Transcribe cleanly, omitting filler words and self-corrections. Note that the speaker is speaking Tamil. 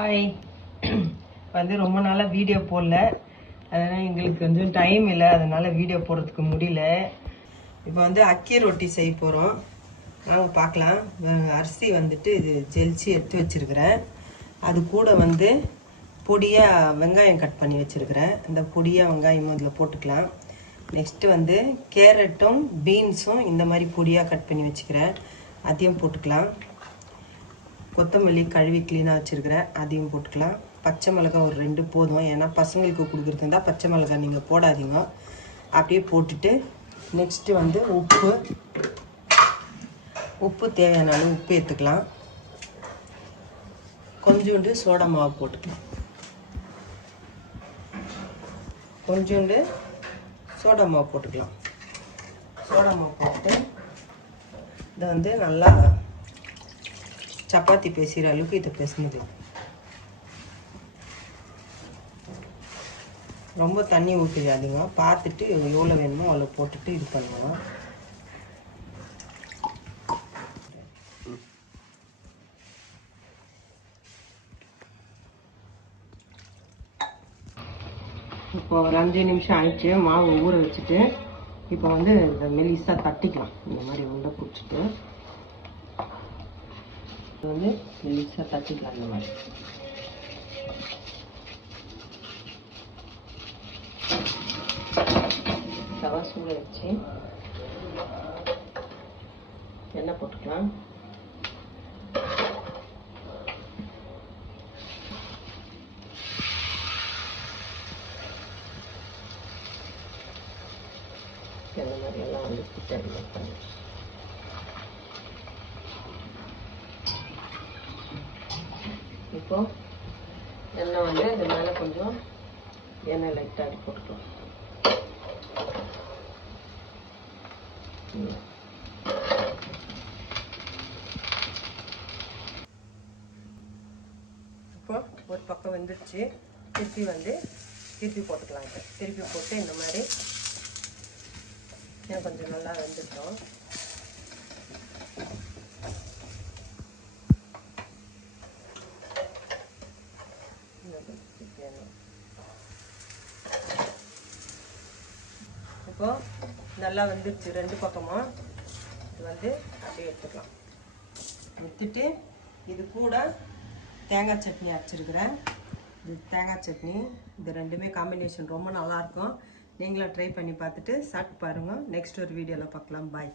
ஹாய். வந்து ரொம்ப நாளாக வீடியோ போடல, அதனால் எங்களுக்கு கொஞ்சம் டைம் இல்லை, அதனால் வீடியோ போடுறதுக்கு முடியல. இப்போ வந்து அக்கி ரொட்டி செய்ய போகிறோம். நாங்கள் பார்க்கலாம். அரிசி வந்துட்டு இது ஜெலிச்சு எடுத்து வச்சுருக்கிறேன். அது கூட வந்து பொடியாக வெங்காயம் கட் பண்ணி வச்சுருக்கிறேன். அந்த பொடியாக வெங்காயமும் இதில் போட்டுக்கலாம். நெக்ஸ்ட்டு வந்து கேரட்டும் பீன்ஸும் இந்த மாதிரி பொடியாக கட் பண்ணி வச்சுக்கிறேன், அதையும் போட்டுக்கலாம். கொத்தமல்லி கழுவி க்ளீனாக வச்சுருக்கிறேன், அதையும் போட்டுக்கலாம். பச்சை மிளகாய் ஒரு 2 போதும், ஏன்னா பசங்களுக்கு கொடுக்குறது இருந்தால் பச்சை மிளகாய் நீங்கள் போடாதீங்க. அப்படியே போட்டுட்டு நெக்ஸ்ட்டு வந்து உப்பு தேவையான அளவு உப்பு ஏற்றுக்கலாம். கொஞ்சோண்டு சோடா மாவு போட்டுக்கலாம். கொஞ்சோண்டு சோடா மாவு போட்டுக்கலாம். சோடா மாவு போட்டு இதை வந்து நல்லா சப்பாத்தி பேசுகிற அளவுக்கு இதை பிசைஞ்சிக்கலாம். ரொம்ப தண்ணி ஊற்றிடாதீங்க, பார்த்துட்டு எவ்வளோ வேணுமோ அவ்வளோ போட்டுட்டு இது பண்ணுவோம். இப்போ ஒரு 5 நிமிஷம் ஆயிடுச்சு. மாவு ஊற வச்சுட்டு இப்போ வந்து இந்த மெலிசாக தட்டிக்கலாம். இந்த மாதிரி உண்டை பிடிச்சிட்டு வந்து மெலிசாக தட்டிக்கலாம். இந்த மாதிரி தவா சூட வச்சு எண்ணெய் போட்டுக்கலாம். இந்த மாதிரி எல்லாம் வந்து கிட்ட இப்போ எண்ணெய் வந்து இது மேலே கொஞ்சம் எண்ணெய் லைட்டாக அடி போட்டுக்கலாம். இப்போ ஒரு பக்கம் வெந்துடுச்சு. திருப்பி போட்டுக்கலாம். திருப்பி போட்டு இந்த மாதிரி கொஞ்சம் நல்லா வெந்துட்டோம். இப்போ நல்லா வந்துடுச்சு 2 பக்கமும். இது வந்து அப்படியே எடுத்துக்கலாம். எடுத்துட்டு இது கூட தேங்காய் சட்னி அரைச்சிருக்கிறேன். இது தேங்காய் சட்னி, இது ரெண்டுமே காம்பினேஷன் ரொம்ப நல்லாயிருக்கும். நீங்களும் ட்ரை பண்ணி பார்த்துட்டு சாப்பிட்டு பாருங்கள். நெக்ஸ்ட் ஒரு வீடியோவில் பார்க்கலாம். பாய்.